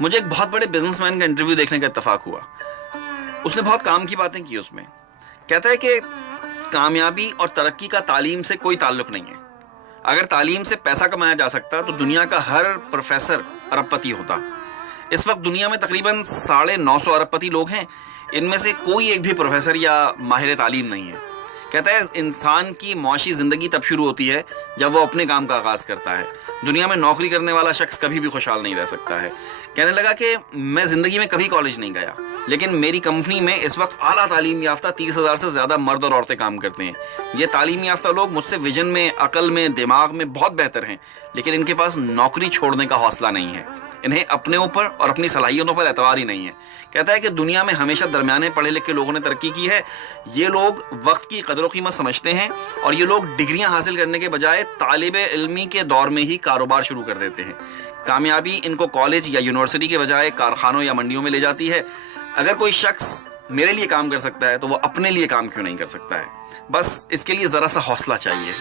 مجھے ایک بہت بڑے بزنس مین کا انٹرویو دیکھنے کا اتفاق ہوا. اس نے بہت کام کی باتیں کی. اس میں کہتا ہے کہ کامیابی اور ترقی کا تعلیم سے کوئی تعلق نہیں ہے. اگر تعلیم سے پیسہ کمایا جا سکتا تو دنیا کا ہر پروفیسر ارب پتی ہوتا. اس وقت دنیا میں تقریباً 950 ارب پتی لوگ ہیں. ان میں سے کوئی ایک بھی پروفیسر یا ماہر تعلیم نہیں ہے. کہتا ہے انسان کی معاشی زندگی تب شروع ہوتی ہے جب وہ اپنے کام کا آغاز کرتا ہے. دنیا میں نوکری کرنے والا شخص کبھی بھی خوشحال نہیں رہ سکتا ہے. کہنے لگا کہ میں زندگی میں کبھی کالج نہیں گیا، لیکن میری کمپنی میں اس وقت اعلیٰ تعلیم یافتہ 30,000 سے زیادہ مرد اور عورتیں کام کرتے ہیں. یہ تعلیم یافتہ لوگ مجھ سے ویژن میں، عقل میں، دماغ میں بہت بہتر ہیں، لیکن ان کے پاس نوکری چھوڑنے کا حوصلہ نہیں ہے. انہیں اپنے اوپر اور اپنی صلاحیتوں پر اعتبار ہی نہیں ہے. کہتا ہے کہ دنیا میں ہمیشہ درمیانے پڑھے لکھے لوگوں نے ترقی کی ہے. یہ لوگ وقت کی قدر و قیمت سمجھتے ہیں، اور یہ لوگ ڈگریاں حاصل کرنے کے بجائے طالب علمی کے دور میں ہی کاروبار شروع کر دیتے ہیں. کامیابی ان کو کالج یا یونیورسٹی کے بجائے کارخانوں یا منڈیوں میں لے جاتی ہے. اگر کوئی شخص میرے لیے کام کر سکتا ہے تو وہ اپنے لیے کام کیوں نہیں کر سکتا ہے؟ بس اس کے لیے ذرا سا حوصلہ چاہیے.